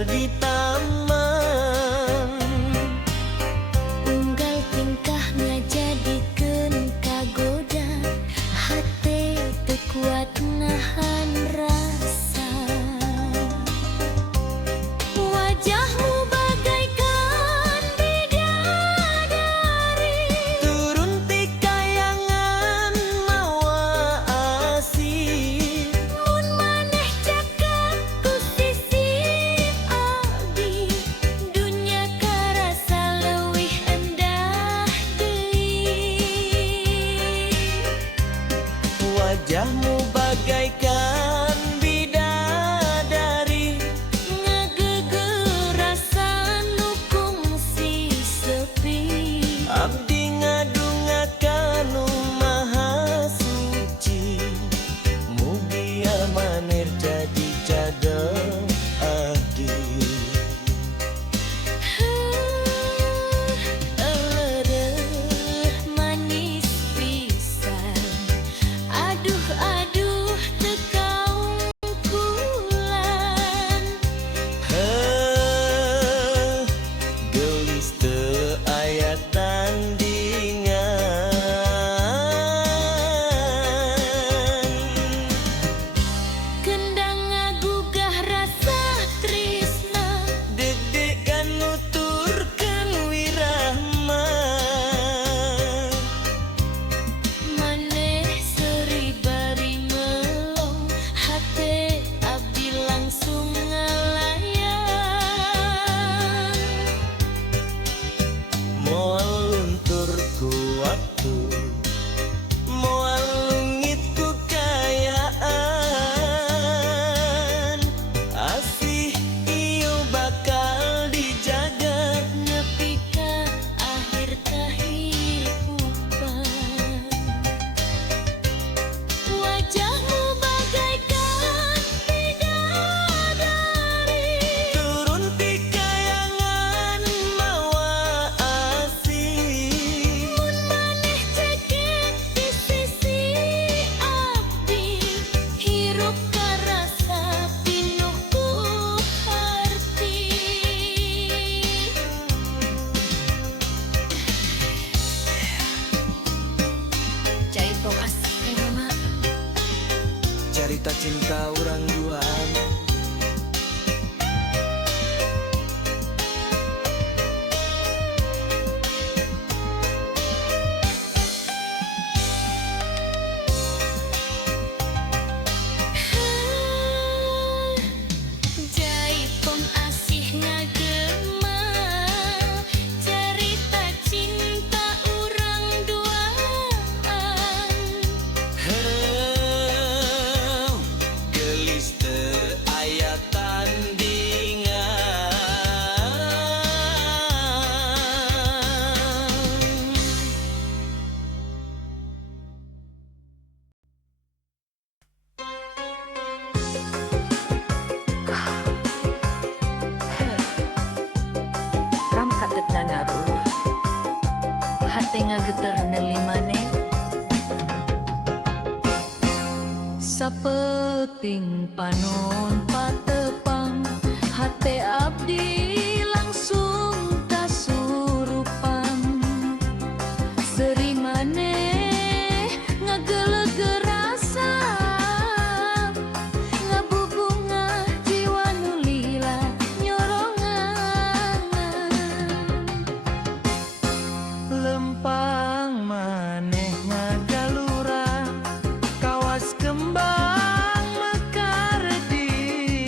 di taman. Unggal tingkah ngajadikeun kagoda, hate teu kuat nahan rasa. Wajahmu bagaikan bidadari, Turun ti kayangan mawa asih. mun maneh cakap ku sisi abdi, dunya karasa leuwih endah deui. Wajahmu bagaikan bidadari, Ngageugeur rasa nu kungsi sepi. abdi ngadungakan nu maha suci. Mugi amanir jadi cadel abdi. Elereuh manis pisan, aduh aduh teu kaungkulan. Heuh, gelis teu aya tandingan. Kendang ngagugah rasa tresna, Deg-degan nuturkeun wirahma. maneh seuri bari melong, hate abdi langsung ngalayan. Moal luntur ku waktu, moal lungit ku kayaan. Asih ieu bakal dijaga Nepi ka akhir kahirupan. Wajahmu bagaikan bidadari, turun ti kayangan mawa asih. mun maneh cekek di sisi abdi, hirup karasa pinuh ku harti. Cai tong asih mama. Carita cinta urang duaan. Jaipong asih ngagema, cerita cinta urang duaan. Heuh, gelis teu aya tandingan. Ram kagetna ngaruh, hate ngageter neuli maneh. Sapeting panon patepang, hate abdi langsung kasurupan. Seri maneh ngageuleugeur rasa, ngabubungah jiwa nu lila nyorongan. Lempang maneh ngagalura, kawas kembang mekar di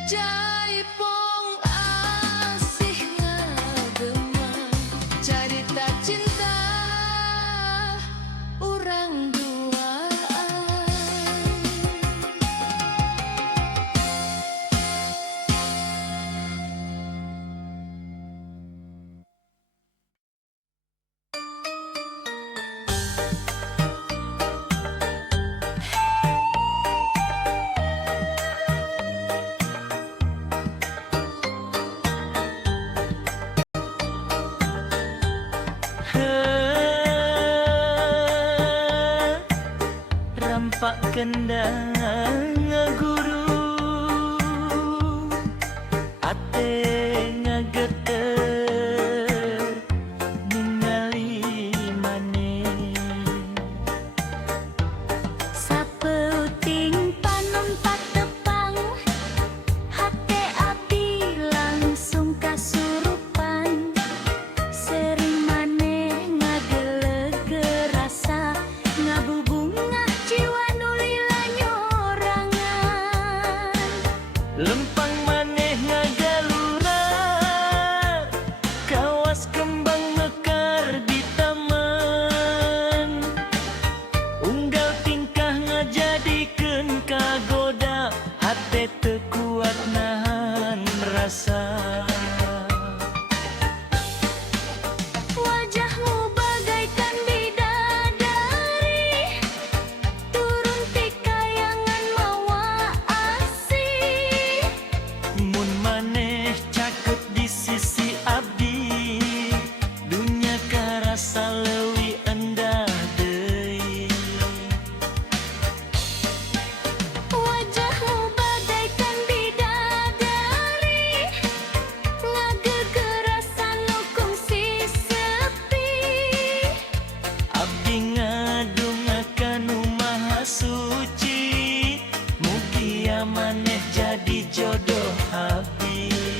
Jaipong asih ngagema cerita cinta urang duaan. Rampak kendang ngaguru ate ngageter ningali maneh Sapeuting panumpak tepang hate abdi langsung kasurupan sering maneh ngageleg rasa ngabubungah jiwa nulila nyorangan. lempang maneh ngagalura kawas kembang mekar di taman unggal tingkah ngajadikeun kagoda hate teu kuat nahan rasa. Wajahmu bagaikan bidadari turun ti kayangan mawa asih. Mun maneh caket di sisi abdi dunya karasa leuwih endah deui. Wajahmu bagaikan bidadari ngagegerasan nu kungsi sepi. Abdi ngadungakan nu maha suci mugia maneh jadi jodoh abdi.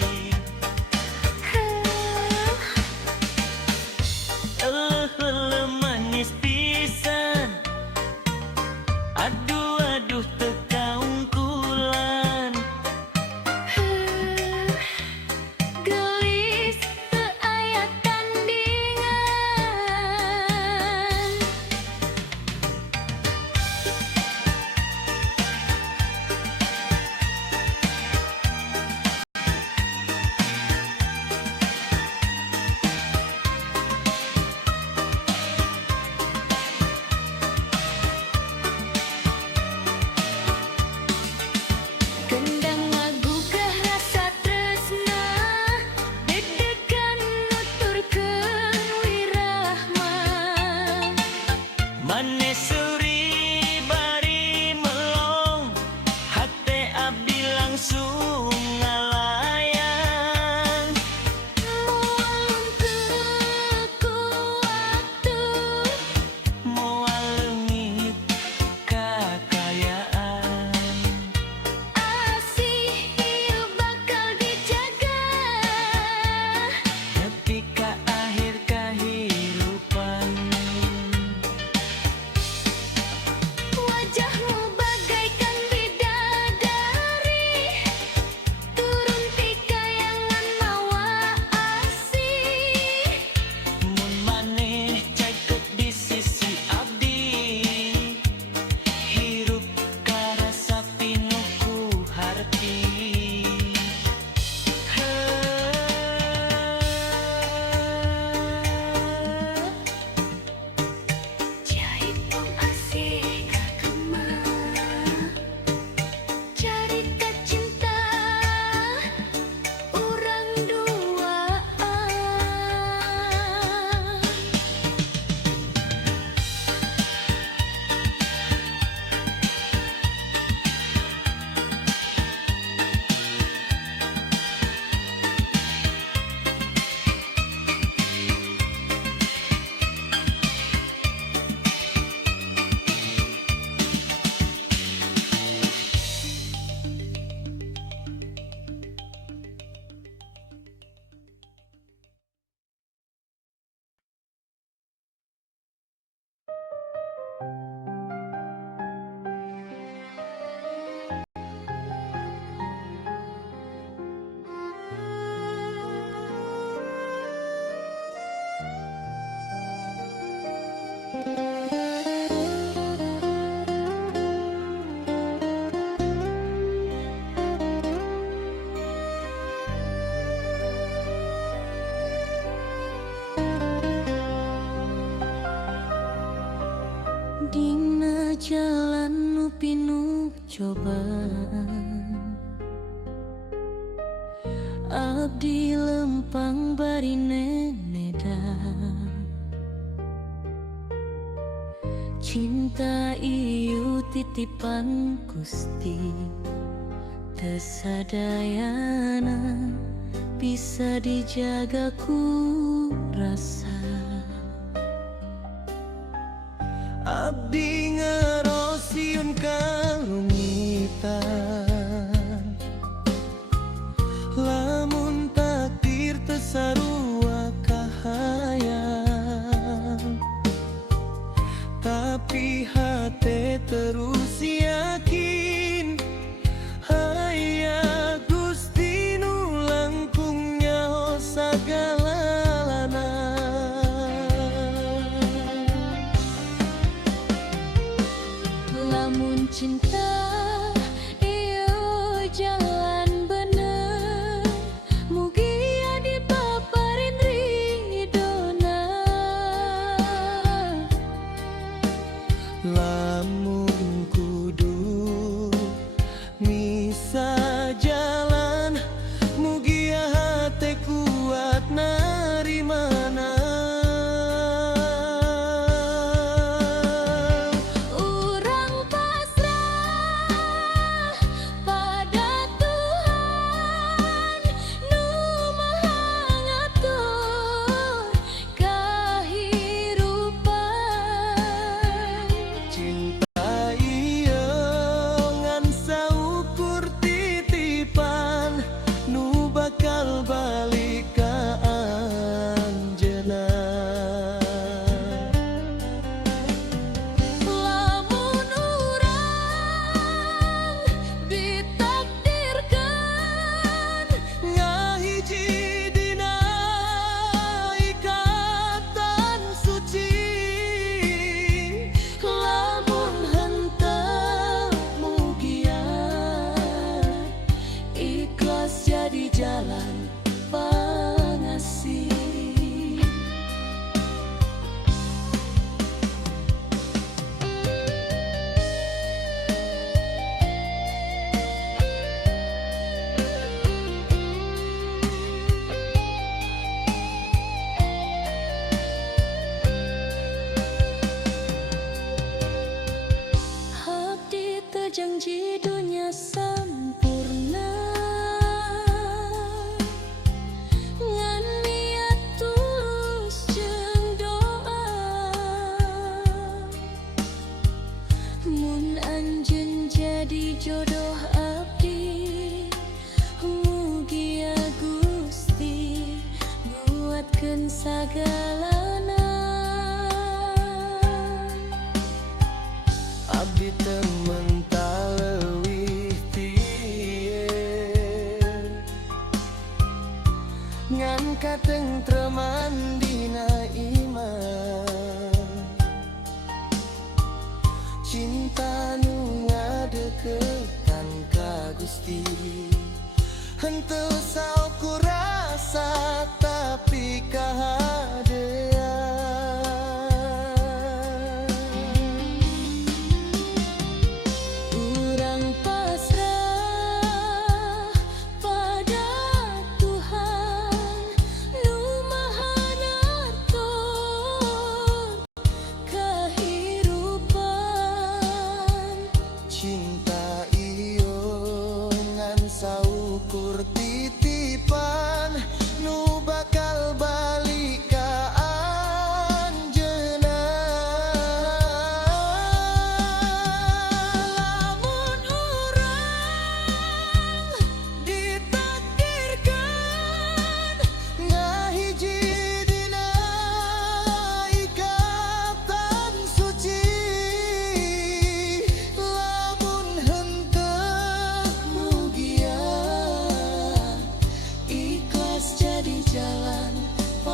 jalan nu pinuh cobaan, abdi lempang bari nenedan. Cinta ieu titipan Gusti, teu sadayana bisa dijaga ku rasa. Abdi ngerosiun kalungitan, lamun takdir teu sarua kahayang, tapi hate terus yakin aya Gusti nu langkung nyaho sagalana. Lamun cinta ieu jalan bener, mugi adi paparin ridona. Lamun kudu misa jalan, mugi hate kuat narimana. Urang pasrah pada Tuhan nu Maha ngatur kahirupan. Cinta ieu ngan saukur titipan nu bakal balik ka anjeunna. Lamun urang ditakdirkeun Ngahiji dina ikatan suci, lamun henteu mugian ikhlas jadi jalan pangasih. Abdi teu janji dunia sampurna, ngan niat tulus jeung doa. Mun anjeun jadi jodoh abdi, mugia Gusti nguatkeun sagalana. abdi teu mental leuwih ti ieu, ngan katengtreman dina iman. Cinta nu ngadeukeutkan ka Gusti, henteu saukur rasa tapi kahadean. Urang pasrah pada Tuhan nu Maha ngatur kahirupan. Cinta ieu ngan saukur titipan nu bakal balik ka anjeunna. Lamun urang ditakdirkeun ngahiji dina ikatan suci, lamun henteu mugia ikhlas jadi jalan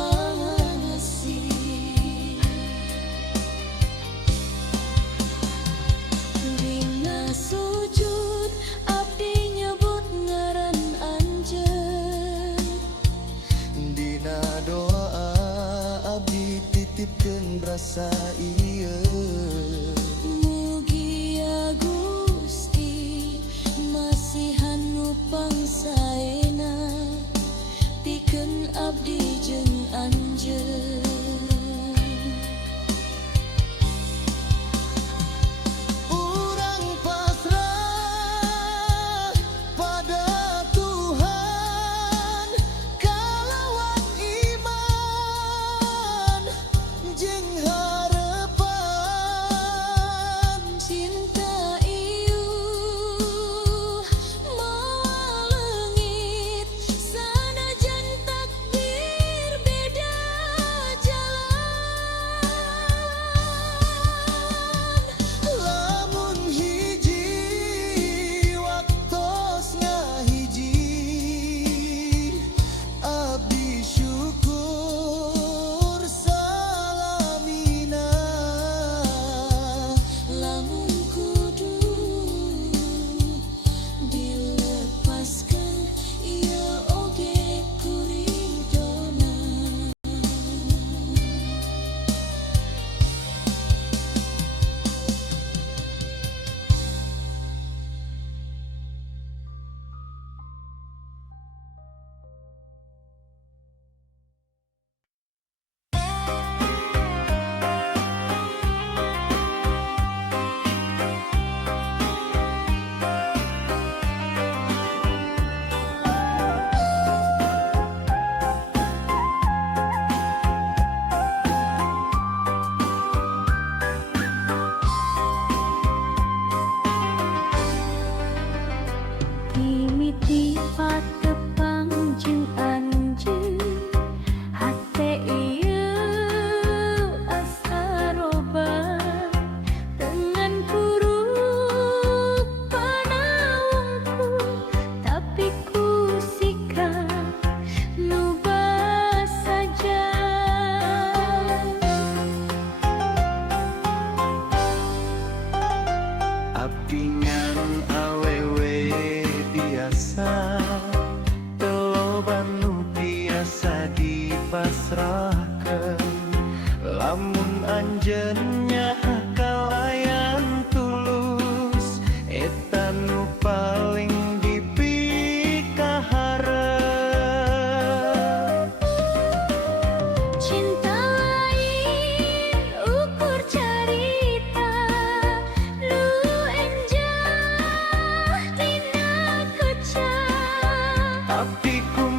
Jenya kalayan tulus eta nu paling dipikaharep. Cinta lain ukur carita nu enjah tina kecap. Tapi ku